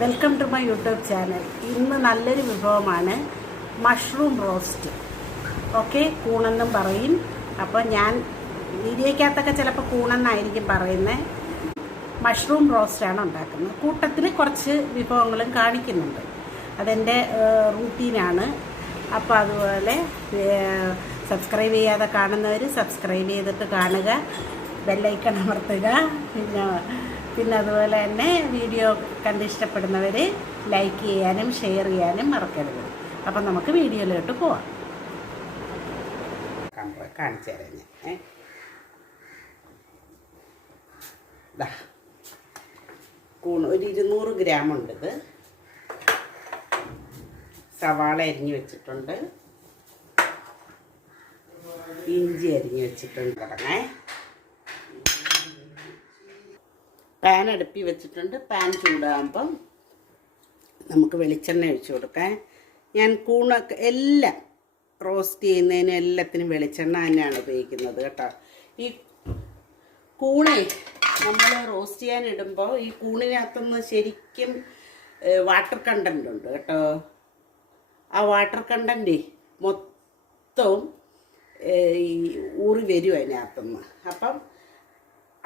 Welcome to my YouTube channel. ഇന്ന് നല്ലൊരു വിഭവമാണ് മഷ്റൂം റോസ്റ്റ്. ഓക്കെ കൂണെന്നും പറയും. അപ്പോൾ ഞാൻ വീഡിയോയ്ക്കകത്തൊക്കെ ചിലപ്പോൾ കൂണെന്നായിരിക്കും പറയുന്നത് മഷ്റൂം റോസ്റ്റാണ് ഉണ്ടാക്കുന്നത്. കൂട്ടത്തിൽ കുറച്ച് വിഭവങ്ങളും കാണിക്കുന്നുണ്ട്. അതെന്റെ റൂട്ടീനാണ്. അപ്പോൾ അതുപോലെ സബ്സ്ക്രൈബ് ചെയ്യാതെ കാണുന്നവർ സബ്സ്ക്രൈബ് ചെയ്തിട്ട് കാണുക. ബെല്ലൈക്കൺ അമർത്തുക. പിന്നെ പിന്നെ അതുപോലെ തന്നെ വീഡിയോ കണ്ട് ഇഷ്ടപ്പെടുന്നവർ ലൈക്ക് ചെയ്യാനും ഷെയർ ചെയ്യാനും മറക്കരുത്. അപ്പം നമുക്ക് വീഡിയോയിലോട്ട് പോവാം. കാണിച്ചു തരാം ഞാൻ. കൂണ് ഒരു ഇരുന്നൂറ് ഗ്രാം ഉണ്ട് ഇത്. സവാള അരിഞ്ഞു വെച്ചിട്ടുണ്ട്. ഇഞ്ചി അരിഞ്ഞു വെച്ചിട്ടുണ്ട്. തുടങ്ങേ പാൻ അടുപ്പി വെച്ചിട്ടുണ്ട്. പാൻ ചൂടാകുമ്പം നമുക്ക് വെളിച്ചെണ്ണ ഒഴിച്ചു കൊടുക്കാം. ഞാൻ കൂണൊക്കെ എല്ലാം റോസ്റ്റ് ചെയ്യുന്നതിനും എല്ലാത്തിനും വെളിച്ചെണ്ണ തന്നെയാണ് ഉപയോഗിക്കുന്നത് കേട്ടോ. ഈ കൂണെ നമ്മൾ റോസ്റ്റ് ചെയ്യാൻ ഇടുമ്പോൾ ഈ കൂണിനകത്തുനിന്ന് ശരിക്കും വാട്ടർ കണ്ടന്റ് ഉണ്ട് കേട്ടോ. ആ വാട്ടർ കണ്ടന്റ് മൊത്തവും ഈ ഊറി വരും അതിനകത്തുനിന്ന്. അപ്പം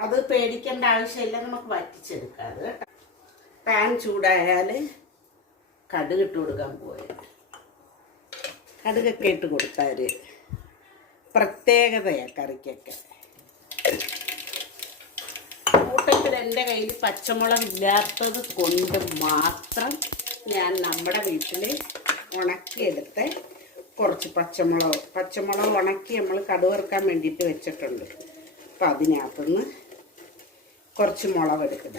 അത് പേടിക്കേണ്ട ആവശ്യമില്ല നമുക്ക് വറ്റിച്ചെടുക്കാം കേട്ടോ. പാൻ ചൂടായാൽ കടുക് ഇട്ട് കൊടുക്കാൻ പോയത്. കടുകൊക്കെ ഇട്ട് കൊടുത്താൽ പ്രത്യേകതയാണ് കറിക്കൊക്കെ. കൂട്ടത്തിൽ എന്റെ കയ്യിൽ പച്ചമുളക് ഇല്ലാത്തത് കൊണ്ട് മാത്രം ഞാൻ നമ്മുടെ വീട്ടിൽ ഉണക്കിയെടുത്ത് കുറച്ച് പച്ചമുളക് പച്ചമുളക് ഉണക്കി നമ്മൾ കടുവറുക്കാൻ വേണ്ടിയിട്ട് വെച്ചിട്ടുണ്ട്. അപ്പം അതിനകത്തുനിന്ന് കുറച്ച് മുളക് എടുക്കുക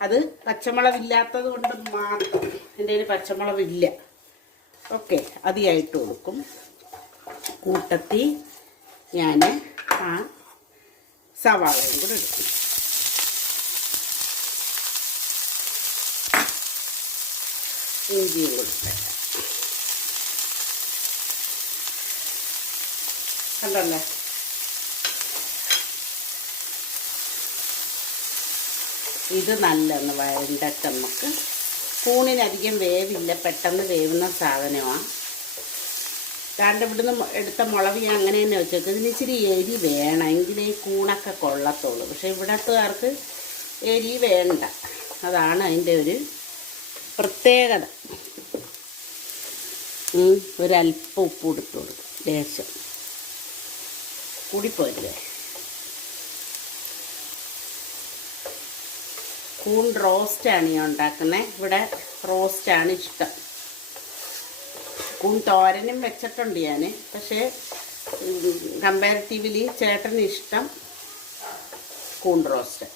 അത് പച്ചമുളക് ഇല്ലാത്തത് കൊണ്ട് മാത്രം. എന്റെ കയ്യിൽ പച്ചമുളക് ഇല്ല ഓക്കെ അതിയായിട്ട് കൊടുക്കും. കൂട്ടത്തി ഞാൻ ആ സവാളയും കൂടെ എടുക്കും. ഇഞ്ചിയും കൊടുത്തേ കണ്ടല്ലേ? ഇത് നല്ലൊന്ന് വരണ്ടട്ട് നമുക്ക്. സ്പൂണിനധികം വേവില്ല പെട്ടെന്ന് വേവുന്ന സാധനമാണ് കാരണം ഇവിടുന്ന് എടുത്ത മുളക് ഞാൻ അങ്ങനെ തന്നെ വെച്ചേക്കും. ഇതിന് ഇച്ചിരി എരി വേണം എങ്കിലേ ഈ കൂണൊക്കെ കൊള്ളത്തുള്ളൂ. പക്ഷെ ഇവിടത്തുകാർക്ക് എരി വേണ്ട. അതാണ് അതിന്റെ ഒരു പ്രത്യേകത. ഒരല്പം ഉപ്പ് കൊടുത്തു കൊടുക്കും. ലേശം. കൂടിപ്പോരുതേ കൂൺ റോസ്റ്റാണ് ഞാൻ ഉണ്ടാക്കുന്നത് ഇവിടെ റോസ്റ്റാണ് ഇഷ്ടം. കൂൺ തോരനും വെച്ചിട്ടുണ്ട് ഞാൻ പക്ഷേ കമ്പാരിറ്റീവ്ലി ചേട്ടന് ഇഷ്ടം കൂൺ റോസ്റ്റ്.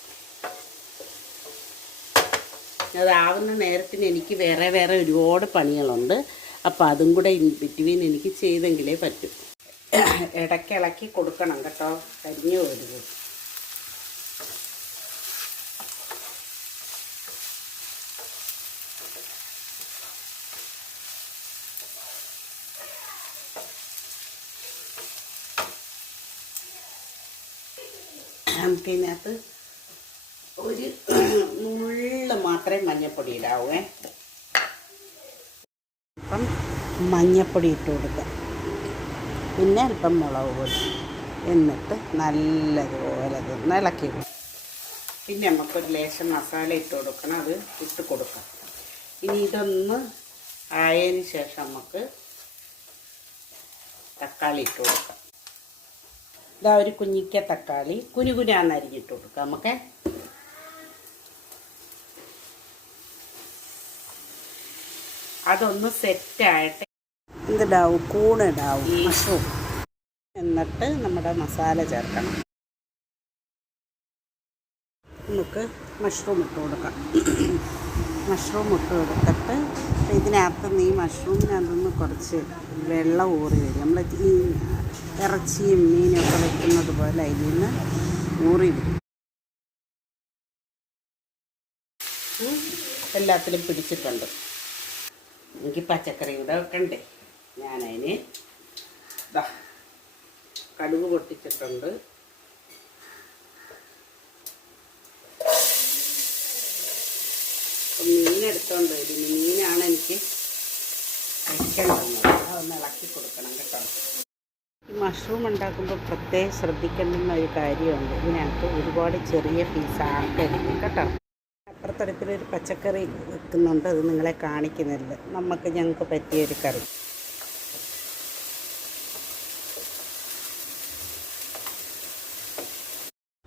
അതാവുന്ന നേരത്തിന് എനിക്ക് വേറെ വേറെ ഒരുപാട് പണികളുണ്ട്. അപ്പോൾ അതും കൂടെ ഇൻ ബിറ്റ്വീൻ എനിക്ക് ചെയ്തെങ്കിലേ പറ്റും. ഇടയ്ക്ക് ഇളക്കി കൊടുക്കണം കേട്ടോ. കരിഞ്ഞു പോരുത് നമുക്കിതിനകത്ത് ഒരു നുള്ള് മാത്രമേ മഞ്ഞപ്പൊടി ഇടാവേ അപ്പം മഞ്ഞപ്പൊടി ഇട്ട് കൊടുക്കുക പിന്നെ അല്പം മുളക് പൊടി. എന്നിട്ട് നല്ലതുപോലെ ഇതൊന്ന് ഇളക്കി പിന്നെ നമുക്കൊരു ലേശം മസാല ഇട്ട് കൊടുക്കണം അത് ഇട്ട് കൊടുക്കാം. ഇനി ഇതൊന്ന് ആയതിന് ശേഷം നമുക്ക് തക്കാളി ഇട്ട് കൊടുക്കാം. ഇതാ ഒരു കുഞ്ഞിക്ക തക്കാളി. കുനുകുനാന്ന് അരിഞ്ഞിട്ട് കൊടുക്കാം നമുക്ക്. അതൊന്ന് സെറ്റായിട്ട് എന്തിടാവും കൂണിടാവും മഷ്റൂം എന്നിട്ട് നമ്മുടെ മസാല ചേർക്കണം. നമുക്ക് മഷ്റൂം ഇട്ട് കൊടുക്കാം. മഷ്റൂം ഇട്ട് കൊടുത്തിട്ട് ഇതിനകത്ത് ഈ മഷ്റൂമിനകത്തുനിന്ന് കുറച്ച് വെള്ളം ഊറി വരും. നമ്മൾ ഈ ഇറച്ചിയും മീനും ഒക്കെ വെക്കുന്നത് പോലെ അതിൽ നിന്ന് ഊറി വരും ഉം. എല്ലാത്തിലും പിടിച്ചിട്ടുണ്ട്. എനിക്ക് പച്ചക്കറി കൂടെ വെക്കണ്ടേ ഞാനതിന് ദാ കടുക് പൊട്ടിച്ചിട്ടുണ്ട്. വരും. മീനാണ് എനിക്ക് വെക്കേണ്ടത് അതൊന്ന് ഇളക്കി കൊടുക്കണം കേട്ടോ ഈ മഷ്റൂം ഉണ്ടാക്കുമ്പോൾ പ്രത്യേകം ശ്രദ്ധിക്കേണ്ടുന്ന ഒരു കാര്യമുണ്ട്. ഇതിനകത്ത് ഒരുപാട് ചെറിയ പീസ് ആക്കരുത് കേട്ടോ. അപ്പുറത്തടുപ്പിലൊരു പച്ചക്കറി വെക്കുന്നുണ്ട്. അത് നിങ്ങളെ കാണിക്കുന്നില്ല. നമുക്ക് ഞങ്ങൾക്ക് പറ്റിയൊരു കറി.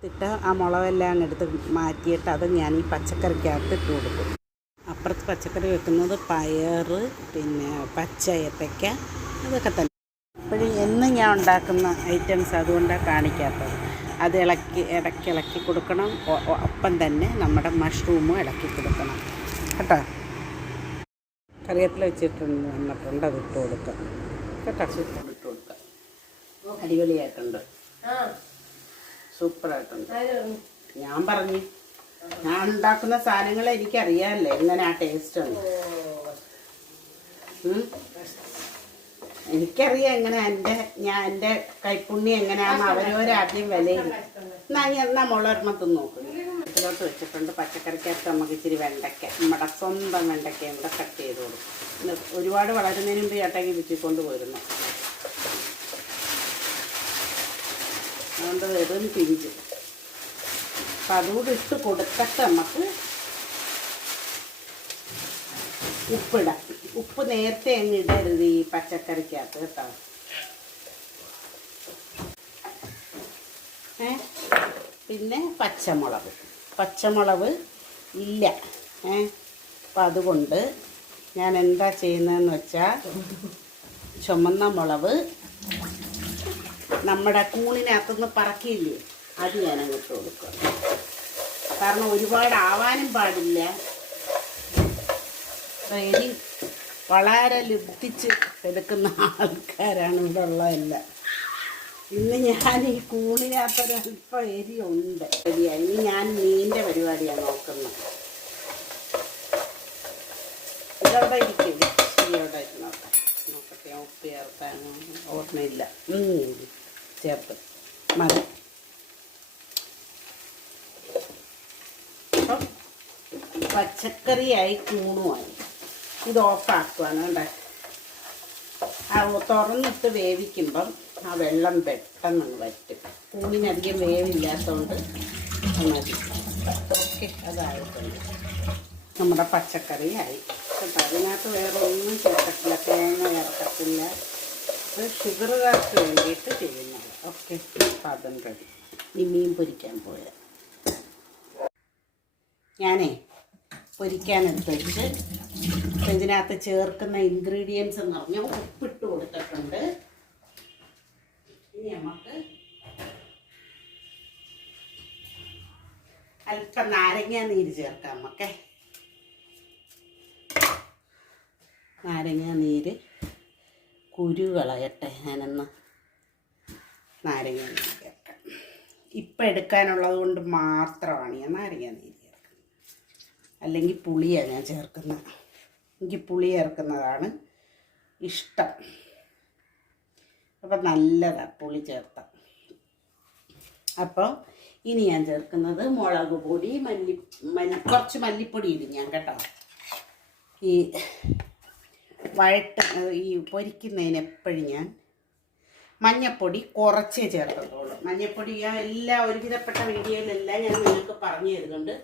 ഇട്ട് ആ മുളകെല്ലാം എടുത്ത് മാറ്റിയിട്ട് അത് ഞാൻ ഈ പച്ചക്കറിക്കകത്ത് ഇട്ട് കൊടുക്കും. അപ്പുറത്ത് പച്ചക്കറി വെക്കുന്നത് പയർ പിന്നെ പച്ച ഏത്തയ്ക്ക അതൊക്കെ തന്നെ. അപ്പോഴും ഞാൻ ഉണ്ടാക്കുന്ന ഐറ്റംസ് അതുകൊണ്ടാണ് കാണിക്കാത്തത്. അത് ഇളക്കി ഇടയ്ക്ക് ഇളക്കി കൊടുക്കണം. ഒപ്പം തന്നെ നമ്മുടെ മഷ്റൂമും ഇളക്കി കൊടുക്കണം. കേട്ടോ? കറിവേപ്പില വെച്ചിട്ടുണ്ട് വന്നിട്ടുണ്ട്. അത് ഇട്ട് കൊടുക്കാം. കേട്ടോ? സൂപ്പർ ഇട്ട് കൊടുക്കാം അടിപൊളിയായിട്ടുണ്ട് സൂപ്പറായിട്ടുണ്ട് ഞാൻ പറഞ്ഞു. ഞാൻ ഉണ്ടാക്കുന്ന സാധനങ്ങൾ എനിക്കറിയാമല്ലേ. എങ്ങനെ ആ ടേസ്റ്റ് ഉണ്ട്. എനിക്കറിയാം എങ്ങനെ എന്റെ ഞാൻ എന്റെ കൈപ്പുണ്ണി എങ്ങനെയാണ് അവരോരാദ്യം വിലയില്ല എന്നാ എന്നാ മുളർമ്മത്തും നോക്കും. ഇതിലോട്ട് വെച്ചിട്ടുണ്ട് പച്ചക്കറിക്കകത്ത് നമുക്ക് ഇച്ചിരി വെണ്ടയ്ക്ക. നമ്മുടെ സ്വന്തം വെണ്ടയ്ക്ക ഇവിടെ കട്ട് ചെയ്ത് കൊടുക്കും. ഒരുപാട് വളരുന്നതിന് മുമ്പ് ചേട്ടയ്ക്ക് വിറ്റിക്കൊണ്ട് പോയിരുന്നു അതുകൊണ്ട് വെറും പിഞ്ച്. അപ്പം അതുകൂടി ഇട്ട് കൊടുത്തിട്ട് നമുക്ക് ഉപ്പിടാം. ഉപ്പ് നേരത്തെ അങ്ങ് ഇടരുത് ഈ പച്ചക്കറിക്കകത്ത് കേട്ടോ. ഏ? പിന്നെ പച്ചമുളക്. പച്ചമുളക് ഇല്ല. ഏ? അപ്പം അതുകൊണ്ട് ഞാൻ എന്താ ചെയ്യുന്നതെന്ന് വെച്ചാൽ ചുമന്ന മുളക് നമ്മുടെ കൂണിനകത്തുനിന്ന് പറക്കിയില്ലേ? അത് ഞാൻ അങ്ങോട്ട് കൊടുക്കും. കാരണം ഒരുപാട് ആവാനും പാടില്ല. എരി വളരെ ലുബ്ധിച്ച് എടുക്കുന്ന ആൾക്കാരാണ് ഇവിടെ ഉള്ളതെല്ലാം. ഇന്ന് ഞാൻ ഈ കൂണിനകത്തൊരല്പം എരി ഉണ്ട്. ശരിയാ ഇനി ഞാൻ മീനിന്റെ പരിപാടിയാണ് നോക്കുന്നത്. ഇതവിടെ ഇരിക്കും. ശരി നോക്കാം. നോക്കട്ടെ ഉപ്പ് ചേർത്താനോ? ഓർമ്മയില്ല. ചേർത്ത്. മതി. പച്ചക്കറിയായി കൂണുമായി. ഇത് ഓഫാക്കുവാണ് കണ്ടേ. തുറന്നിട്ട് വേവിക്കുമ്പം ആ വെള്ളം പെട്ടെന്ന് വറ്റും. കൂണിനധികം വേവില്ലാത്തതുകൊണ്ട് അത് മതി. ഓക്കെ അതായിട്ടുണ്ട്. നമ്മുടെ പച്ചക്കറി ആയി കേട്ടോ അതിനകത്ത് വേറെ ഒന്നും ചേർക്കത്തില്ല തേങ്ങ ചേർക്കത്തില്ല. ഇത് ഷുഗറുകാർക്ക് വേണ്ടിയിട്ട് ചെയ്യുന്നത്. ഓക്കെ അതും റെഡി. ഇനി മീൻ പൊരിക്കാൻ പോയത് ഞാനേ പൊരിക്കാനെടുത്ത് വെച്ച് അപ്പം ഇതിനകത്ത് ചേർക്കുന്ന ഇൻഗ്രീഡിയൻസ് എന്ന് പറഞ്ഞാൽ ഉപ്പിട്ട് കൊടുത്തിട്ടുണ്ട്. ഇനി നമുക്ക് അല്പം നാരങ്ങ നീര് ചേർക്കാം നമുക്ക് നാരങ്ങ നീര് കുരു കളയട്ടെ ഞാനൊന്ന് നാരങ്ങ നീര് ചേർക്കാം. ഇപ്പം എടുക്കാനുള്ളത് കൊണ്ട് മാത്രമാണ് ഞാൻ നാരങ്ങ നീര് അല്ലെങ്കിൽ പുളിയാണ് ഞാൻ ചേർക്കുന്നത് എനിക്ക് പുളി ചേർക്കുന്നതാണ് ഇഷ്ടം. അപ്പം നല്ലതാണ് പുളി ചേർത്ത. അപ്പോൾ ഇനി ഞാൻ ചേർക്കുന്നത് മുളക് പൊടി മല്ലി മല്ലി കുറച്ച് മല്ലിപ്പൊടി ഇടും ഞാൻ കേട്ടോ. ഈ വഴട്ട് ഈ പൊരിക്കുന്നതിന് എപ്പോഴും ഞാൻ മഞ്ഞപ്പൊടി കുറച്ചേ ചേർക്കത്തുള്ളൂ. മഞ്ഞപ്പൊടി ഞാൻ എല്ലാ ഒരുവിധപ്പെട്ട വീഡിയോയിലെല്ലാം ഞാൻ നിങ്ങൾക്ക് പറഞ്ഞു തരുന്നുണ്ട്.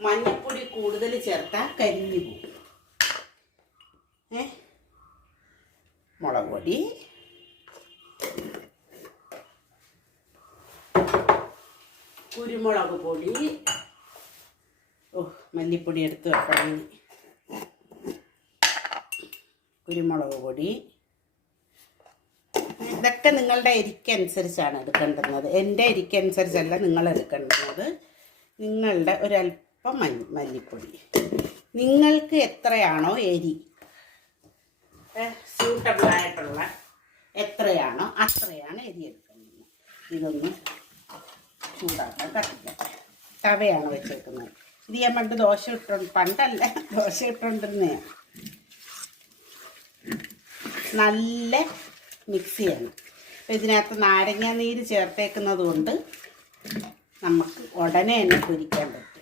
മഞ്ഞപ്പൊടി കൂടുതൽ ചേർത്താൽ കരിഞ്ഞു പോകും. ഏ? മുളക് പൊടി. കുരുമുളക് പൊടി. ഓ മല്ലിപ്പൊടി എടുത്ത് വെക്കണം കുരുമുളക് പൊടി. ഇതൊക്കെ നിങ്ങളുടെ എരിക്കനുസരിച്ചാണ് എടുക്കേണ്ടുന്നത്. എന്റെ എരിക്കനുസരിച്ചല്ല നിങ്ങൾ എടുക്കേണ്ടുന്നത്. നിങ്ങളുടെ ഒരല്പം മല്ലി മല്ലിപ്പൊടി. നിങ്ങൾക്ക് എത്രയാണോ എരി? സ്യൂട്ടബിൾ ആയിട്ടുള്ള എത്രയാണോ അത്രയാണ് എരി എടുക്കുന്നത്. ഇതൊന്ന് ചൂടാക്കാൻ കത്തിക്കാം തവയാണ് വെച്ചേക്കുന്നത്. ഇത് ഞാൻ പണ്ട് ദോശ ഇട്ടുണ്ട് പണ്ടല്ല ദോശ ഇട്ടുകൊണ്ടിരുന്നേ. നല്ല മിക്സ് ചെയ്യണം അപ്പോൾ ഇതിനകത്ത് നാരങ്ങാനീര് ചേർത്തേക്കുന്നത് കൊണ്ട് നമുക്ക് ഉടനെ തന്നെ പൊരിക്കാൻ പറ്റും.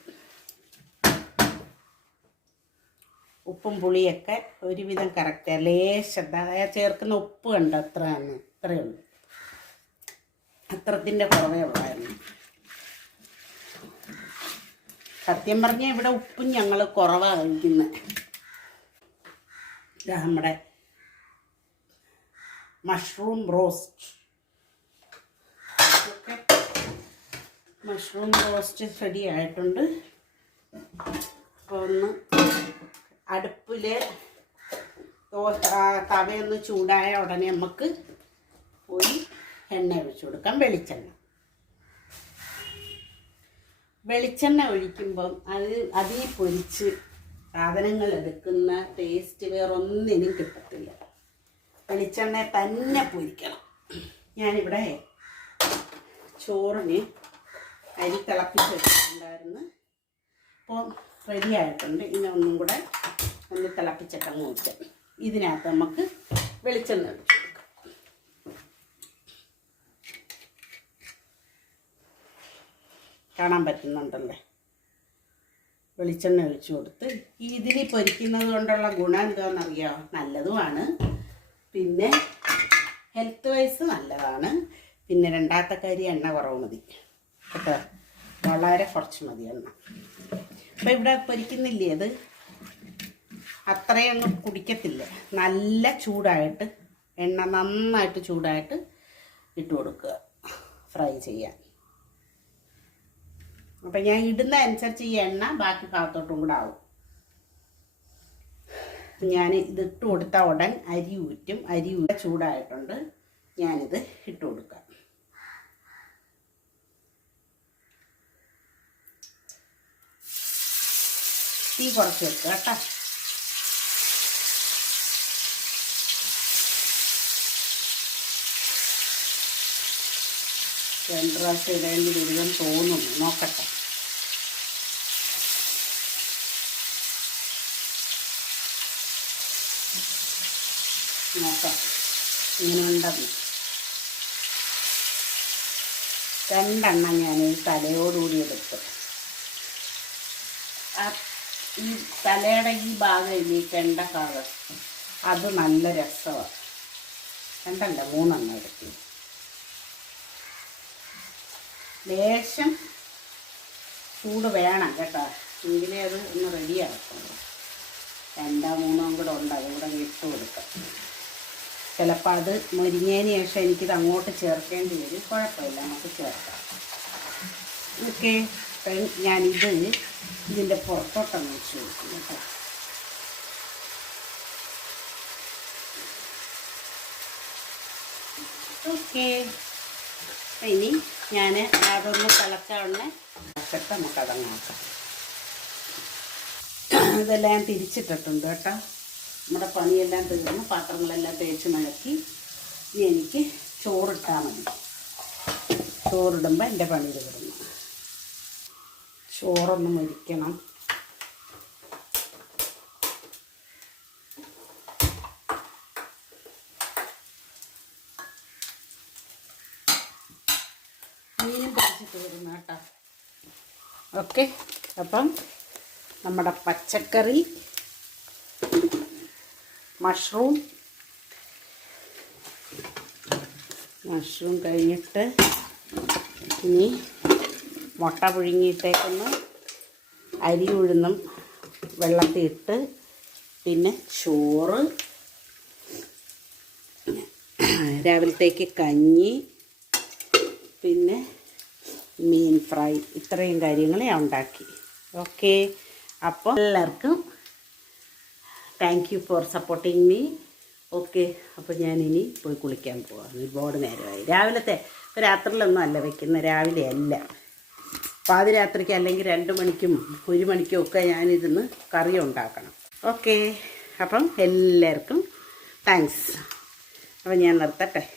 ഉപ്പും പുളിയൊക്കെ ഒരുവിധം കറക്റ്റ് ലേശം ചേർക്കുന്ന ഉപ്പ് കണ്ടോ? അത്ര തന്നെ ഇത്രയേ ഉള്ളൂ. അത്രത്തിന്റെ കുറവേ ഉള്ളായിരുന്നു. സത്യം പറഞ്ഞാൽ ഇവിടെ ഉപ്പും ഞങ്ങൾ കുറവാണ് കഴിക്കുന്നത് നമ്മുടെ mushroom roast mushroom roast ready ആയിട്ടുണ്ട്. അപ്പോൾ ഒന്ന് അടുപ്പിൽ തവയൊന്ന് ചൂടായ ഉടനെ നമുക്ക് പോയി എണ്ണ ഒഴിച്ചു കൊടുക്കാം വെളിച്ചെണ്ണ. വെളിച്ചെണ്ണ ഒഴിക്കുമ്പം അത് അതിൽ പൊരിച്ച് സാധനങ്ങൾ എടുക്കുന്ന ടേസ്റ്റ് വേറൊന്നിനും കിട്ടത്തില്ല. വെളിച്ചെണ്ണ തന്നെ പൊരിക്കണം. ഞാനിവിടെ ചോറിന് അരി തിളപ്പിച്ചിട്ടുണ്ടായിരുന്നു അപ്പോൾ റെഡി ആയിട്ടുണ്ട്. ഇനി ഒന്നും കൂടെ ഒന്ന് തിളപ്പിച്ചിട്ടങ്ങ് ഊറ്റാം. ഇതിനകത്ത് നമുക്ക് വെളിച്ചെണ്ണ ഒഴിച്ച് കാണാൻ പറ്റുന്നുണ്ടല്ലേ? വെളിച്ചെണ്ണ ഒഴിച്ചു കൊടുത്ത് ഇതിൽ പൊരിക്കുന്നത് കൊണ്ടുള്ള ഗുണം എന്താണെന്നറിയോ? നല്ലതുമാണ്. പിന്നെ ഹെൽത്ത് വൈസ് നല്ലതാണ്. പിന്നെ രണ്ടാമത്തെ കാര്യം എണ്ണ കുറവ് മതി. കേട്ടോ? വളരെ കുറച്ച് മതി എണ്ണ. അപ്പം ഇവിടെ പൊരിക്കുന്നില്ലേ അത് അത്രയൊന്നും കുടിക്കത്തില്ല. നല്ല ചൂടായിട്ട് എണ്ണ നന്നായിട്ട് ചൂടായിട്ട് ഇട്ട് കൊടുക്കുക. ഫ്രൈ ചെയ്യാൻ. അപ്പം ഞാൻ ഇടുന്ന അനുസരിച്ച് ഈ എണ്ണ ബാക്കി ഭാഗത്തോട്ടും കൂടെ ആവും. ഞാൻ ഇതിട്ട് കൊടുത്ത ഉടൻ അരി ഊറ്റും. അരി ഊറ്റ ചൂടായിട്ടുണ്ട്. ഞാനിത് ഇട്ട് കൊടുക്കാം. തീ കുറച്ച് വെക്കുക കേട്ടോ. രണ്ട് പ്രാവശ്യം ഇടേണ്ടി വരുമെന്ന് തോന്നുന്നു. നോക്കട്ടെ. നോക്കാം. ഇങ്ങനെ ഉണ്ടെന്ന്. രണ്ടെണ്ണം ഞാൻ ഈ തലയോടുകൂടി എടുത്തു. ആ ഈ തലയുടെ ഈ ഭാഗം കെണ്ട ഭാഗം അത് നല്ല രസമാണ് രണ്ടല്ല മൂന്നെണ്ണം എടുത്തു. ലേശം ചൂട് വേണം കേട്ടോ. എങ്കിലേ അത് ഒന്ന് റെഡിയാക്കുള്ളൂ രണ്ടോ മൂന്നോ കൂടെ ഉണ്ട് അതുകൂടെ ഇട്ട് കൊടുക്കാം. ചിലപ്പോൾ അത് മുരിങ്ങേന് ശേഷം എനിക്കിത് അങ്ങോട്ട് ചേർക്കേണ്ടി വരും. കുഴപ്പമില്ല നമുക്ക് ചേർക്കാം. ഓക്കെ ഞാനിത് ഇതിന്റെ പുറത്തോട്ടൊന്ന് വെച്ച് കൊടുക്കും കേട്ടോ. ഓക്കെ. ഇനി ഞാൻ അതൊന്ന് തിളക്കാവുന്ന ഇട്ടിട്ട് നമുക്ക് അതങ്ങാക്കാം ഞാൻ തിരിച്ചിട്ടിട്ടുണ്ട് കേട്ടോ. നമ്മുടെ പണിയെല്ലാം തീർന്ന്. പാത്രങ്ങളെല്ലാം തേച്ച് മഴക്കി ഇനി എനിക്ക് ചോറിട്ടാൽ മതി. ചോറിടുമ്പോൾ എന്റെ പണി തീർന്നു. ചോറൊന്ന് മരിക്കണം മീനും പൊരിച്ചിട്ട് വരുന്ന കേട്ടോ ഓക്കെ അപ്പം നമ്മുടെ പച്ചക്കറി മഷ്റൂം മഷ്റൂം കഴിഞ്ഞിട്ട് ഇനി മുട്ട പുഴുങ്ങിയിട്ടേക്കൊന്ന്. അരി ഉഴുന്നും വെള്ളത്തിൽ ഇട്ട് പിന്നെ ചോറ് രാവിലത്തേക്ക് കഞ്ഞി പിന്നെ മീൻ ഫ്രൈ ഇത്രയും കാര്യങ്ങൾ ഞാൻ ഉണ്ടാക്കി. ഓക്കെ? അപ്പോൾ എല്ലാവർക്കും thank you for supporting me okay? അപ്പോൾ ഞാനിനി പോയി കുളിക്കാൻ പോവാം ഒരുപാട് നേരമായി. രാവിലത്തെ രാത്രിയിലൊന്നും അല്ല വയ്ക്കുന്നത് രാവിലെ അല്ല. പാതിരാത്രിക്ക് അല്ലെങ്കിൽ രണ്ട് മണിക്കും ഒരു മണിക്കും ഒക്കെ ഞാനിരുന്ന് കറി ഉണ്ടാക്കണം. ഓക്കെ? അപ്പം എല്ലാവർക്കും താങ്ക്സ് അപ്പം ഞാൻ നിർത്തട്ടെ.